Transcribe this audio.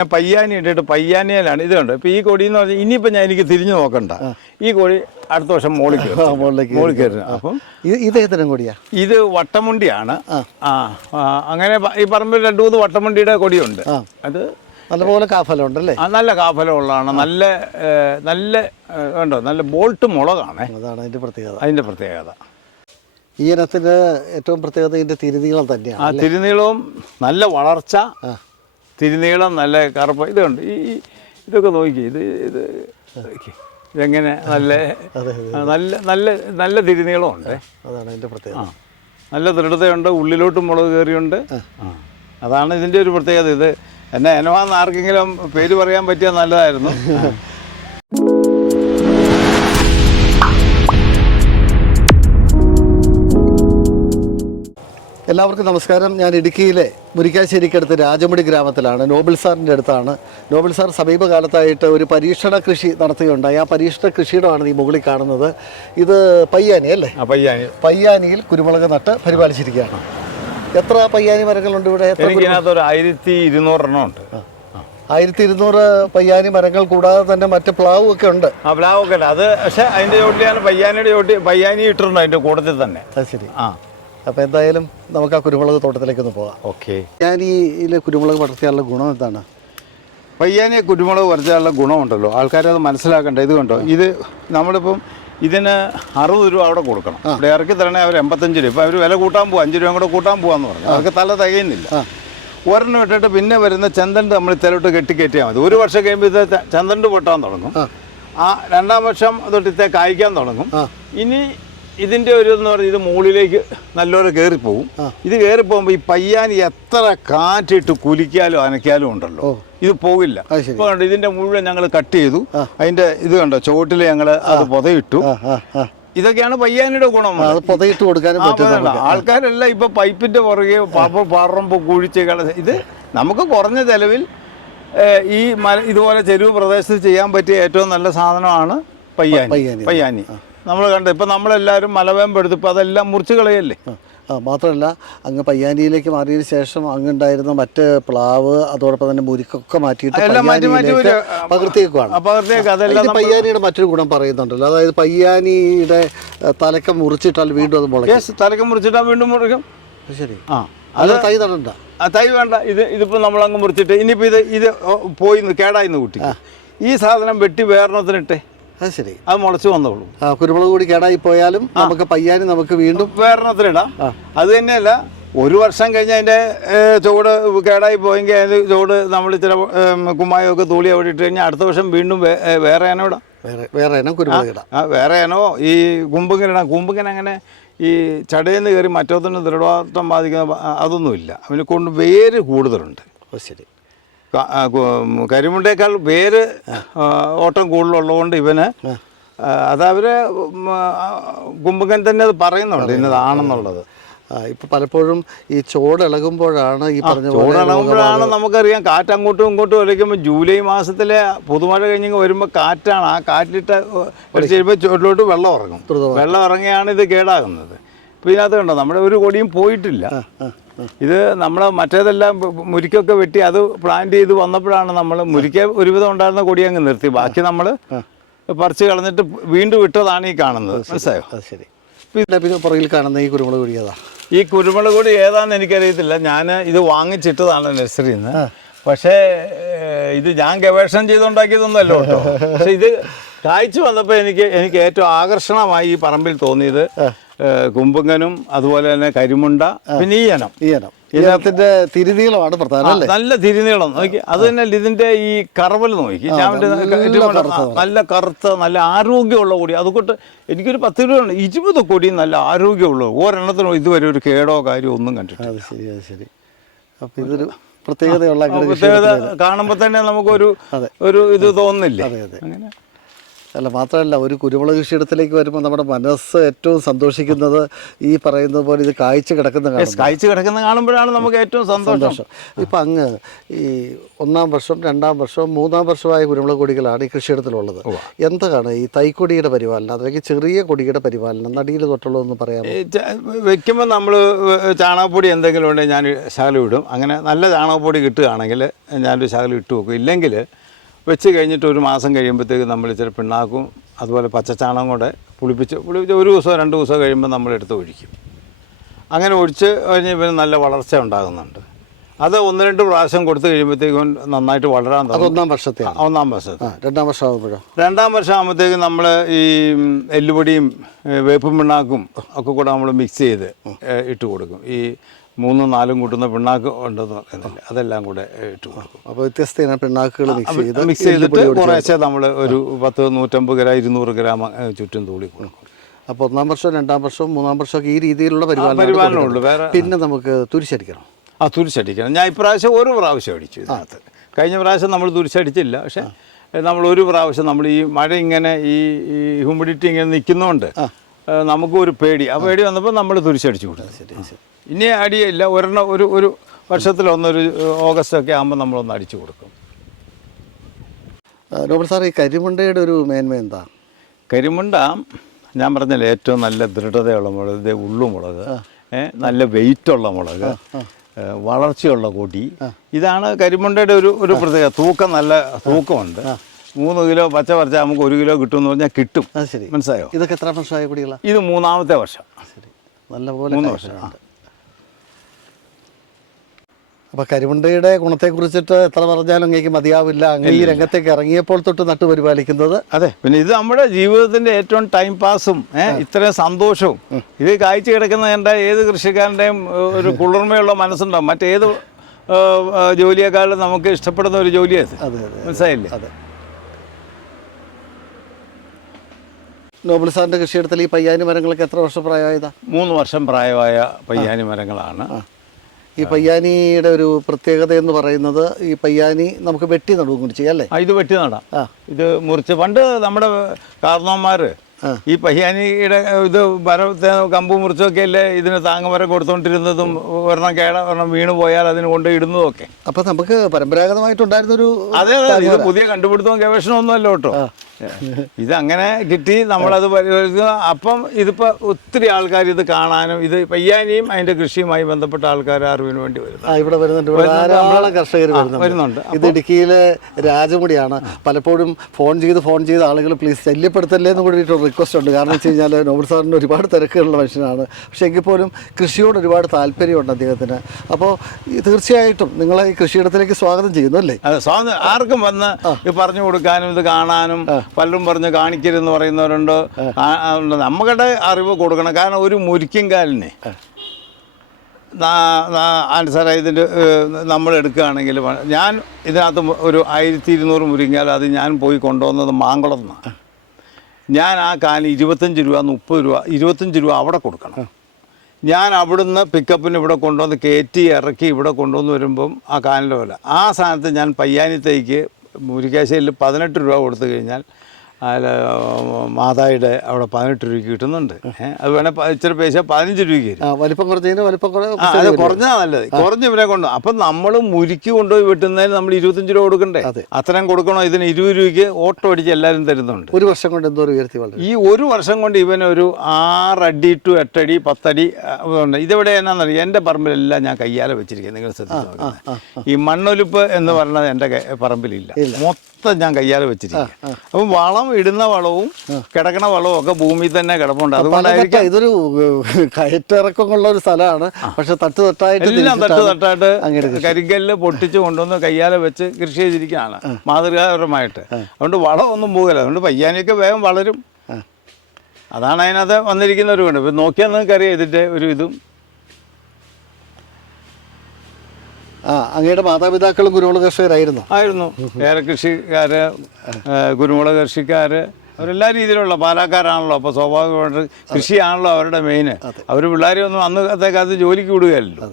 ഞാൻ പയ്യാനി ഇട്ടിട്ട് പയ്യാനിയിലാണ്. ഇത് കണ്ടോ? ഇപ്പൊ ഈ കൊടി എന്ന് പറഞ്ഞാൽ ഇനിയിപ്പോ ഞാൻ എനിക്ക് തിരിഞ്ഞു നോക്കണ്ട. ഈ കൊടി അടുത്ത വർഷം മോളിക്ക് കയറും. അപ്പം ഇത് ഏതരം കൊടിയാ? ഇത് വട്ടമുണ്ടിയാണ്. ആ. അങ്ങനെ ഈ പറമ്പിൽ രണ്ടു മൂന്ന് വട്ടമുണ്ടിയുടെ കൊടിയുണ്ട്. അത് നല്ലപോലെ കാഫലം ഉണ്ടല്ലേ ആ, നല്ല കാഫലമുള്ളതാണ്. നല്ല നല്ല വേണ്ടോ നല്ല ബോൾട്ട് മുളകാണ്. അതാണ് അതിന്റെ പ്രത്യേകത. അതിന്റെ പ്രത്യേകത. ഈ ഇനത്തിന് ഏറ്റവും പ്രത്യേകത ഇതിന്റെ തിരുനീളം തന്നെയാണ് ആ തിരുനീളവും നല്ല വളർച്ച. തിരുനീളം നല്ല കറുപ്പ്. ഇതുണ്ട് ഈ ഇതൊക്കെ നോക്കി ഇത് ഇത്. ഇതെങ്ങനെ നല്ല നല്ല നല്ല നല്ല തിരുനീളമുണ്ട്. അതാണ് അതിന്റെ പ്രത്യേകത. നല്ല ദൃഢതയുണ്ട്. ഉള്ളിലോട്ടും മുളക് കയറിയുണ്ട്. അതാണ് ഇതിന്റെ ഒരു പ്രത്യേകത. ഇത് എന്നെ എനവാന്ന് ആർക്കെങ്കിലും പേര് പറയാൻ പറ്റിയാൽ നല്ലതായിരുന്നു. എല്ലാവർക്കും നമസ്കാരം. ഞാൻ ഇടുക്കിയിലെ മുരിക്കാശ്ശേരിക്കടുത്ത് രാജമുടി ഗ്രാമത്തിലാണ്. നോബിൾ സാറിന്റെ അടുത്താണ്. നോബിൾ സാർ സമീപകാലത്തായിട്ട് ഒരു പരീക്ഷണ കൃഷി നടത്തുകയുണ്ടായി. ആ പരീക്ഷണ കൃഷിയിടമാണ് ഈ മുകളിൽ കാണുന്നത്. ഇത് പയ്യാനി അല്ലേ? പയ്യാനി. പയ്യാനിയിൽ കുരുമുളക് നട്ട് പരിപാലിച്ചിരിക്കുകയാണ്. എത്ര പയ്യാനി മരങ്ങളുണ്ട് ഇവിടെ? ഒരു ആയിരത്തി ഇരുന്നൂറെണ്ണം ഉണ്ട്. ആയിരത്തി ഇരുന്നൂറ് പയ്യാനി മരങ്ങൾ കൂടാതെ തന്നെ മറ്റ് പ്ലാവ് ഒക്കെ ഉണ്ട്. ആ പ്ലാവ് ഒക്കെ ഉണ്ട്. അത് പക്ഷേ അതിന്റെ ചോട്ടിലാണ് പയ്യാനിയുടെ ചോട്ടി പയ്യാനി ഇട്ടിട്ടുണ്ട് അതിന്റെ കൂട്ടത്തിൽ തന്നെ. അത് ശരി. ആ. അപ്പോൾ എന്തായാലും നമുക്ക് ആ കുരുമുളക് തോട്ടത്തിലേക്ക് ഒന്ന് പോകാം. ഓക്കെ. ഞാൻ ഈ ഇതിലെ കുരുമുളക് വളർത്തിയാലുള്ള ഗുണം എന്താണ്? പയ്യാനെ കുരുമുളക് വരച്ചാലുള്ള ഗുണമുണ്ടല്ലോ. ആൾക്കാരത് മനസ്സിലാക്കണ്ട? ഇത് കണ്ടോ? ഇത് നമ്മളിപ്പം ഇതിന് അറുപത് രൂപ അവിടെ കൊടുക്കണം. ഇവിടെ ഇറക്കി തരണേ അവർ എൺപത്തഞ്ച് രൂപ. ഇപ്പം അവർ വില കൂട്ടാൻ പോകും അഞ്ച് രൂപ കൂടെ കൂട്ടാൻ പോകാന്ന് പറഞ്ഞു. അവർക്ക് തല തികയുന്നില്ല. ഒരെണ്ണം ഇട്ടിട്ട് പിന്നെ വരുന്ന ചന്തണ്ട് നമ്മൾ ഇത്തലോട്ട് കെട്ടിക്കയറ്റിയാൽ മതി. ഒരു വർഷം കഴിയുമ്പോൾ ചന്തണ്ട് പൊട്ടാൻ തുടങ്ങും. ആ. ആ രണ്ടാം വർഷം തൊട്ട് ഇത്തേ കായ്ക്കാൻ തുടങ്ങും. ഇനി ഇതിന്റെ ഒരു എന്ന് പറഞ്ഞാൽ ഇത് മുകളിലേക്ക് നല്ലപോലെ കയറിപ്പോവും ഇത് കയറിപ്പോകുമ്പോൾ ഈ പയ്യാൻ എത്ര കാറ്റിട്ട് കുലിക്കാലും അനക്കാലും ഉണ്ടല്ലോ. ഇത് പോകില്ല. ഇപ്പോൾ കണ്ടോ ഇതിന്റെ മുഴുവൻ ഞങ്ങൾ കട്ട് ചെയ്തു. അതിന്റെ ഇത് കണ്ടോ ചുവട്ടിൽ ഞങ്ങൾ അത് പുതയിട്ടു. ഇതൊക്കെയാണ് പയ്യാനിയുടെ ഗുണം. പുതയിട്ട് കൊടുക്കാനും ആൾക്കാരെല്ലാം ഇപ്പൊ പൈപ്പിന്റെ പുറകെ പാപ്പ പാറമ്പ് കുഴിച്ച് കള ഇത് നമുക്ക് കുറഞ്ഞ ചെലവിൽ ഈ മല ഇതുപോലെ ചെരുവ് പ്രദേശത്ത് ചെയ്യാൻ പറ്റിയ ഏറ്റവും നല്ല സാധനമാണ് പയ്യാനി. പയ്യാനി. നമ്മൾ കണ്ട. ഇപ്പം നമ്മളെല്ലാവരും മലവേമ്പ് എടുത്തിപ്പോൾ അതെല്ലാം മുറിച്ച് കളയല്ലേ? മാത്രമല്ല അങ്ങ് പയ്യാനിയിലേക്ക് മാറിയതിന് ശേഷം അങ്ങുണ്ടായിരുന്ന മറ്റ് പ്ലാവ് അതോടൊപ്പം തന്നെ മുരിക്കൊക്കെ മാറ്റിയിട്ട് പയ്യാനിയിലേക്ക് പകർത്തിയേക്കുവാണ്. പയ്യാനിയുടെ മറ്റൊരു ഗുണം പറയുന്നുണ്ടല്ലോ. അതായത് പയ്യാനിയുടെ തലക്കം മുറിച്ചിട്ടാൽ വീണ്ടും അത് മുളയ്ക്കും. തലക്കം തലക്ക് മുറിച്ചിട്ടാ വീണ്ടും മുറിക്കും ശരി. ആ അത് തൈ നടണ്ട തൈ വേണ്ട. ഇത് ഇതിപ്പോൾ നമ്മളങ്ങ് മുറിച്ചിട്ട് ഇനിയിപ്പോൾ ഇത് ഇത് പോയി കേടായിന്ന് കുട്ടി. ഈ സാധനം വെട്ടി വേറെണ്ണത്തിനിട്ടെ അത് ശരി. അത് മുളച്ച് വന്നോളൂ. കുരുമുളക് കൂടി കേടായി പോയാലും നമുക്ക് പയ്യാനും നമുക്ക് വീണ്ടും വേറെണ്ണത്തിനിടാം അത് തന്നെയല്ല ഒരു വർഷം കഴിഞ്ഞ് അതിന്റെ ചുവട് കേടായി പോയെങ്കിൽ അതിന് ചുവട് നമ്മൾ ഇച്ചിരി കുമ്മായൊക്കെ തൂളി അവിടെ ഇട്ട് കഴിഞ്ഞാൽ അടുത്ത വർഷം വീണ്ടും വേറെ ഇനം ഇടാം. വേറെ വേറെ ഇനം കുരുമുളക് ഇടാം. ആ വേറെ ഇനോ ഈ കുമ്പുങ്കൻ ഇടാം. കുമ്പുങ്കൻ അങ്ങനെ ഈ ചടയെന്ന് കയറി മറ്റോത്തിന് ദൃഢവാട്ടം ബാധിക്കുന്ന അതൊന്നുമില്ല. അവനെ കൊണ്ട് വേര് കൂടുതലുണ്ട്. ശരി. കരിമുണ്ടേക്കാൾ വേര് ഓട്ടം കൂടുതലുള്ളതുകൊണ്ട് ഇവന് അതവര് കുമ്പകൻ തന്നെ അത് പറയുന്നുണ്ട് ഇന്നതാണെന്നുള്ളത്. ഇപ്പൊ പലപ്പോഴും ഈ ചോട് ഇളകുമ്പോഴാണ് ഈ പറഞ്ഞ ചോടിളകുമ്പോഴാണ് ചൂടിളകുമ്പോഴാണ് നമുക്കറിയാം കാറ്റ് അങ്ങോട്ടും ഇങ്ങോട്ടും ഒലിക്കുമ്പോൾ ജൂലൈ മാസത്തിലെ പുതുമഴ കഴിഞ്ഞ് വരുമ്പോൾ കാറ്റാണ്. ആ കാറ്റിട്ട് ചെയ്യുമ്പോൾ ചോട്ടിലോട്ട് വെള്ളം ഇറങ്ങും. വെള്ളം ഇറങ്ങിയാണ് ഇത് കേടാകുന്നത്. ഇപ്പം ഇതിനകത്ത് കണ്ടോ നമ്മുടെ ഒരു കൊടിയും പോയിട്ടില്ല. ഇത് നമ്മൾ മറ്റേതെല്ലാം മുരിക്കൊക്കെ വെട്ടി അത് പ്ലാന്റ് ചെയ്ത് വന്നപ്പോഴാണ് നമ്മൾ മുരിക്ക ഒരുവിധം ഉണ്ടായിരുന്ന കൊടി അങ്ങ് നിർത്തി. ബാക്കി നമ്മൾ പറിച്ച് കളഞ്ഞിട്ട് വീണ്ടും ഇട്ടതാണ് ഈ കാണുന്നത്. മനസ്സിലായോ? അത് ശരി. പുറകിൽ കാണുന്ന ഈ കുരുമുളക് പൊടി ഏതാ? ഈ കുരുമുളക് പൊടി ഏതാന്ന് എനിക്കറിയത്തില്ല. ഞാൻ ഇത് വാങ്ങിച്ചിട്ടതാണ് നഴ്സറിയിൽ നിന്ന് പക്ഷേ ഇത് ഞാൻ ഗവേഷണം ചെയ്തുണ്ടാക്കിയതൊന്നുമല്ലോ കേട്ടോ. പക്ഷെ ഇത് കായ്ച്ചു വന്നപ്പോൾ എനിക്ക് എനിക്ക് ഏറ്റവും ആകർഷണമായി ഈ പറമ്പിൽ തോന്നിയത് ഏഹ്, കുമ്പുങ്ങനും അതുപോലെ തന്നെ കരിമുണ്ട പിന്നെ ഈ ഇനം ഈ ഇനം തിരുനീളമാണ് പ്രധാനം നല്ല തിരുനീളം നോക്കി. അത് തന്നെ ഇതിന്റെ ഈ കറവൽ നോക്കി. നല്ല കറുത്ത നല്ല ആരോഗ്യമുള്ള കൊടി. അതുകൊണ്ട് എനിക്കൊരു പത്ത് രൂപ ഉണ്ട്. ഇരുപത് കൊടി നല്ല ആരോഗ്യമുള്ള ഒരെണ്ണത്തിനും ഇതുവരെ ഒരു കേടോ കാര്യമോ ഒന്നും കണ്ടിട്ടില്ല. ശരി അത് ശരി. അപ്പൊ ഇതൊരു പ്രത്യേകതയുള്ള പ്രത്യേകത കാണുമ്പോൾ തന്നെ നമുക്കൊരു ഒരു ഇത് തോന്നുന്നില്ലേ അതെ, അതെ. അങ്ങനെ. അല്ല മാത്രമല്ല ഒരു കുരുമുളക് കൃഷിയിടത്തിലേക്ക് വരുമ്പോൾ നമ്മുടെ മനസ്സ് ഏറ്റവും സന്തോഷിക്കുന്നത് ഈ പറയുന്ന പോലെ ഇത് കായ്ച്ചു കിടക്കുന്ന കാഴ്ച കിടക്കുന്ന കാണുമ്പോഴാണ് നമുക്ക് ഏറ്റവും സന്തോഷം. സന്തോഷം. ഇപ്പം അങ്ങ് ഈ ഒന്നാം വർഷം രണ്ടാം വർഷം മൂന്നാം വർഷമായ കുരുമുളക് കൊടികളാണ് ഈ കൃഷിയിടത്തിലുള്ളത്. എന്താണ് ഈ തൈക്കൊടിയുടെ പരിപാലനം അല്ലെങ്കിൽ ചെറിയ കൊടിയുടെ പരിപാലനം നടിയിൽ തൊട്ടുള്ളതെന്ന് പറയാം വെക്കുമ്പോൾ നമ്മൾ ചാണകപ്പൊടി എന്തെങ്കിലും ഉണ്ടെങ്കിൽ ഞാൻ ശകലം ഇടും. അങ്ങനെ നല്ല ചാണകപ്പൊടി കിട്ടുകയാണെങ്കിൽ ഞാനൊരു ശകലം ഇട്ടു വെക്കും. ഇല്ലെങ്കിൽ വെച്ച് കഴിഞ്ഞിട്ട് ഒരു മാസം കഴിയുമ്പോഴത്തേക്ക് നമ്മൾ ഇച്ചിരി പിണ്ണാക്കും അതുപോലെ പച്ചച്ചാണകം കൂടെ പുളിപ്പിച്ച് പുളിപ്പിച്ച് ഒരു ദിവസമോ രണ്ട് ദിവസമോ കഴിയുമ്പോൾ നമ്മൾ എടുത്ത് ഒഴിക്കും. അങ്ങനെ ഒഴിച്ച് കഴിഞ്ഞ് ഇവന് നല്ല വളർച്ച ഉണ്ടാകുന്നുണ്ട്. അത് ഒന്ന് രണ്ട് പ്രാവശ്യം കൊടുത്തു കഴിയുമ്പോഴത്തേക്കും നന്നായിട്ട് വളരാൻ തുടങ്ങും. ഒന്നാം വർഷത്തെ ഒന്നാം വർഷത്തെ. രണ്ടാം വർഷം ആകുമ്പോഴോ രണ്ടാം വർഷം ആകുമ്പോഴത്തേക്ക് നമ്മൾ ഈ എല്ലുപൊടിയും വേപ്പും പിണ്ണാക്കും ഒക്കെ കൂടെ നമ്മൾ മിക്സ് ചെയ്ത് ഇട്ട് കൊടുക്കും. ഈ മൂന്നും നാലും കൂട്ടുന്ന പിണ്ണാക്ക് ഉണ്ടെന്ന് പറയുന്നില്ല. അതെല്ലാം കൂടെ ഇട്ട് കൊടുക്കും. അപ്പോൾ വ്യത്യസ്ത പിണ്ണാക്കുകൾ മിക്സ് ചെയ്ത് മിക്സ് ചെയ്തിട്ട് കുറേശ്ശെ നമ്മൾ ഒരു പത്ത് നൂറ്റമ്പത് ഗ്രാം ഇരുന്നൂറ് ഗ്രാം ചുറ്റും തൂളി കൊടുക്കും. അപ്പോൾ ഒന്നാം വർഷം രണ്ടാം വർഷം മൂന്നാം വർഷമൊക്കെ ഈ രീതിയിലുള്ള പരിപാലനം പരിപാലനമുള്ളൂ വേറെ പിന്നെ നമുക്ക് തുരിശടിക്കണം. ആ തുരിശടിക്കണം. ഞാൻ ഇപ്രാവശ്യം ഒരു പ്രാവശ്യം അടിച്ചു ഇതിനകത്ത്. കഴിഞ്ഞ പ്രാവശ്യം നമ്മൾ തുരിശടിച്ചില്ല. പക്ഷേ നമ്മൾ ഒരു പ്രാവശ്യം നമ്മൾ ഈ മഴ ഇങ്ങനെ ഈ ഹ്യൂമിഡിറ്റി ഇങ്ങനെ നിൽക്കുന്നതുകൊണ്ട് നമുക്ക് ഒരു പേടി. ആ പേടി വന്നപ്പോൾ നമ്മൾ തുരിശടിച്ചു കൊടുത്തു. ഇനി അടിയില്ല ഒരെണ്ണം ഒരു ഒരു വർഷത്തിലൊന്നൊരു ഓഗസ്റ്റ് ഒക്കെ ആകുമ്പോൾ നമ്മളൊന്ന് അടിച്ചു കൊടുക്കും. നോബൽ സാർ ഈ കരിമുണ്ടയുടെ ഒരു മേന്മ എന്താ? കരിമുണ്ട ഞാൻ പറഞ്ഞല്ലോ ഏറ്റവും നല്ല ദൃഢതയുള്ള മുളക് ഇതേ ഉള്ളുമുളക് നല്ല വെയിറ്റുള്ള മുളക് വളർച്ചയുള്ള കൊടി. ഇതാണ് കരിമുണ്ടയുടെ ഒരു ഒരു പ്രത്യേകത. തൂക്കം നല്ല തൂക്കമുണ്ട്. മൂന്ന് കിലോ പച്ച പറിച്ച നമുക്ക് ഒരു കിലോ കിട്ടും എന്ന് പറഞ്ഞാൽ കിട്ടും. മനസ്സിലായോ? ഇതൊക്കെ എത്ര വർഷമായ കുടികളാണ് ഇത് മൂന്നാമത്തെ വർഷം. നല്ല പോലെ മൂന്ന് കായ്ച്ചിട്ടുണ്ട്. അപ്പോൾ കരിമുണ്ടയുടെ ഗുണത്തെക്കുറിച്ചിട്ട് എത്ര പറഞ്ഞാലും അങ്ങേക്ക് മതിയാവില്ല. അങ്ങ് ഈ രംഗത്തേക്ക് ഇറങ്ങിയപ്പോൾ തൊട്ട് നട്ടു പരിപാലിക്കുന്നത്. അതെ പിന്നെ ഇത് നമ്മുടെ ജീവിതത്തിന്റെ ഏറ്റവും ടൈം പാസും ഇത്രയും സന്തോഷവും. ഇത് കാഴ്ച കിടക്കുന്ന എന്റെ ഏത് കൃഷിക്കാരന്റെയും ഒരു കുളിർമയുള്ള മനസ്സുണ്ടാവും. മറ്റേത് ജോലിയേക്കാളും നമുക്ക് ഇഷ്ടപ്പെടുന്ന ഒരു ജോലിയത് മനസ്സിലായില്ലേ? അതെ. നോബൽ സാറിന്റെ കൃഷിയിടത്തിൽ ഈ പയ്യാനി മരങ്ങൾക്ക് എത്ര വർഷം പ്രായമായതാ? മൂന്ന് വർഷം പ്രായമായ പയ്യാനി മരങ്ങളാണ്. ഈ പയ്യാനിയുടെ ഒരു പ്രത്യേകത എന്ന് പറയുന്നത് ഈ പയ്യാനി നമുക്ക് വെട്ടി നടുവും കൂടി ചെയ്യാം അല്ലേ? ഇത് വെട്ടി നടാം. ഇത് മുറിച്ച് പണ്ട് നമ്മുടെ കാർന്നോന്മാർ ഈ പയ്യാനിയുടെ ഇത് മരത്തെ കമ്പ് മുറിച്ചൊക്കെ അല്ലേ ഇതിന് താങ്ങുമരം കൊടുത്തോണ്ടിരുന്നതും ഒരെണ്ണം കേട ഒരെണ്ണം വീണ് പോയാൽ അതിന് കൊണ്ട് ഇടുന്നതും ഒക്കെ അപ്പൊ നമുക്ക് പരമ്പരാഗതമായിട്ടുണ്ടായിരുന്നൊരു അതെ അതെ ഇത് പുതിയ കണ്ടുപിടുത്തവും ഗവേഷണമൊന്നും അല്ല കേട്ടോ. ഇത് അങ്ങനെ കിട്ടി നമ്മളത് അപ്പം ഇതിപ്പോ ഒത്തിരി ആൾക്കാർ ഇത് കാണാനും ഇത് പയ്യാനിയും അതിന്റെ കൃഷിയുമായി ബന്ധപ്പെട്ട ആൾക്കാർ അറിവിന് വേണ്ടി ആ ഇവിടെ വരുന്നുണ്ട്. ധാരാളം കർഷകർ വരുന്നുണ്ട്. വരുന്നുണ്ട്. ഇത് ഇടുക്കിയിലെ രാജമുടിയാണ്. പലപ്പോഴും ഫോൺ ചെയ്ത് ഫോൺ ചെയ്ത് ആളുകൾ പ്ലീസ് ശല്യപ്പെടുത്തല്ലേ എന്ന് കൂടിയിട്ട് റിക്വസ്റ്റ് ഉണ്ട്. കാരണം വെച്ച് കഴിഞ്ഞാൽ നോബൽ സാറിന് ഒരുപാട് തിരക്കുള്ള മനുഷ്യനാണ്. പക്ഷേ എങ്കിൽ പോലും കൃഷിയോട് ഒരുപാട് താല്പര്യമുണ്ട് അദ്ദേഹത്തിന്. അപ്പോൾ തീർച്ചയായിട്ടും നിങ്ങളെ ഈ കൃഷിയിടത്തിലേക്ക് സ്വാഗതം ചെയ്യുന്നു അല്ലേ? സ്വാഗതം. ആർക്കും വന്ന് ഇത് പറഞ്ഞു കൊടുക്കാനും ഇത് കാണാനും പലരും പറഞ്ഞ് കാണിക്കരുതെന്ന് പറയുന്നവരുണ്ട്. നമ്മുടെ അറിവ് കൊടുക്കണം. കാരണം ഒരു മുരിക്കിൻകാലിനെ ആൻസർ ഇതിന്റെ നമ്മൾ എടുക്കുകയാണെങ്കിൽ ഞാൻ ഇതിനകത്ത് ഒരു ആയിരത്തി ഇരുന്നൂറ് മുരിങ്ങാൽ അത് ഞാൻ പോയി കൊണ്ടുവന്നത് മാങ്കുളം നിന്നാണ് ഞാൻ ആ കാലിന് ഇരുപത്തഞ്ച് രൂപ മുപ്പത് രൂപ ഇരുപത്തഞ്ച് രൂപ അവിടെ കൊടുക്കണം. ഞാൻ അവിടുന്ന് പിക്കപ്പിന് ഇവിടെ കൊണ്ടുവന്ന് കയറ്റി ഇറക്കി ഇവിടെ കൊണ്ടുവന്ന് വരുമ്പം ആ കാലിന്റെ വില. ആ സ്ഥാനത്ത് ഞാൻ പയ്യാനിത്തേക്ക് മുരിക്കാശ്ശേരിയിൽ പതിനെട്ട് രൂപ കൊടുത്തു കഴിഞ്ഞാൽ അതിൽ മാതായുടെ അവിടെ പതിനെട്ട് രൂപയ്ക്ക് കിട്ടുന്നുണ്ട്. അത് വേണേൽ പ- ഇച്ചിരി പൈസ പതിനഞ്ച് രൂപയ്ക്ക് വലിപ്പം കുറച്ചതിന് വലിപ്പം അത് കുറഞ്ഞാൽ നല്ലത്. കുറഞ്ഞ് ഇവരെ കൊണ്ട് അപ്പം നമ്മൾ മുരുക്കി കൊണ്ടുപോയി വെട്ടുന്നതിന് നമ്മൾ ഇരുപത്തഞ്ച് രൂപ കൊടുക്കണ്ടേ? അത്രയും കൊടുക്കണോ? ഇതിന് ഇരുപത് രൂപയ്ക്ക് ഓട്ടോ അടിച്ച് എല്ലാവരും തരുന്നുണ്ട്. ഒരു വർഷം കൊണ്ട് എന്തോ ഉയർത്തി ഈ ഒരു വർഷം കൊണ്ട് ഇവൻ ഒരു ആറടി ടു എട്ടടി പത്തടി ഉണ്ട്. ഇതെവിടെ എന്നാന്നറിയാം? എന്റെ പറമ്പിലെല്ലാം ഞാൻ കയ്യാലെ വെച്ചിരിക്കുന്നത്. നിങ്ങൾ ശ്രദ്ധിച്ചു ഈ മണ്ണൊലിപ്പ് എന്ന് പറയുന്നത് എന്റെ പറമ്പിലില്ല. മൊത്തം ഞാൻ കയ്യാലെ വെച്ചിരിക്കുക അപ്പം വളം ഇടുന്ന വളവും കിടക്കണ വളവും ഒക്കെ ഭൂമിയിൽ തന്നെ കിടപ്പുണ്ട്. അതുകൊണ്ടായിരിക്കും ഇതൊരു കയറ്റിറക്കമുള്ള ഒരു സ്ഥലമാണ്. പക്ഷെ തട്ട് തട്ടായിട്ട് എല്ലാം തട്ട് തട്ടായിട്ട് കരിങ്കല്ല് പൊട്ടിച്ച് കൊണ്ടുവന്ന് കയ്യാലെ വെച്ച് കൃഷി ചെയ്തിരിക്കുകയാണ് മാതൃകാപരമായിട്ട്. അതുകൊണ്ട് വളമൊന്നും പോകില്ല. അതുകൊണ്ട് പയ്യാനിയൊക്കെ വേഗം വളരും. അതാണ് അതിനകത്ത് വന്നിരിക്കുന്ന ഒരു ഗുണം. ഇപ്പം നോക്കിയാൽ നിങ്ങൾക്ക് അറിയാം ഇതിന്റെ ഒരു ഇതും. ആ അങ്ങയുടെ മാതാപിതാക്കളും കുരുമുളക് കർഷകരായിരുന്നു ആയിരുന്നു. ഏലകൃഷിക്കാര് കുരുമുളക് കൃഷിക്കാര് അവരെല്ലാ രീതിയിലുള്ള പാലക്കാരാണല്ലോ. അപ്പോൾ സ്വാഭാവികമായിട്ട് കൃഷിയാണല്ലോ അവരുടെ മെയിൻ അവർ പിള്ളേരെ ഒന്നും അന്നത്തെ കാലത്ത് ജോലിക്ക് വിടുകയല്ലോ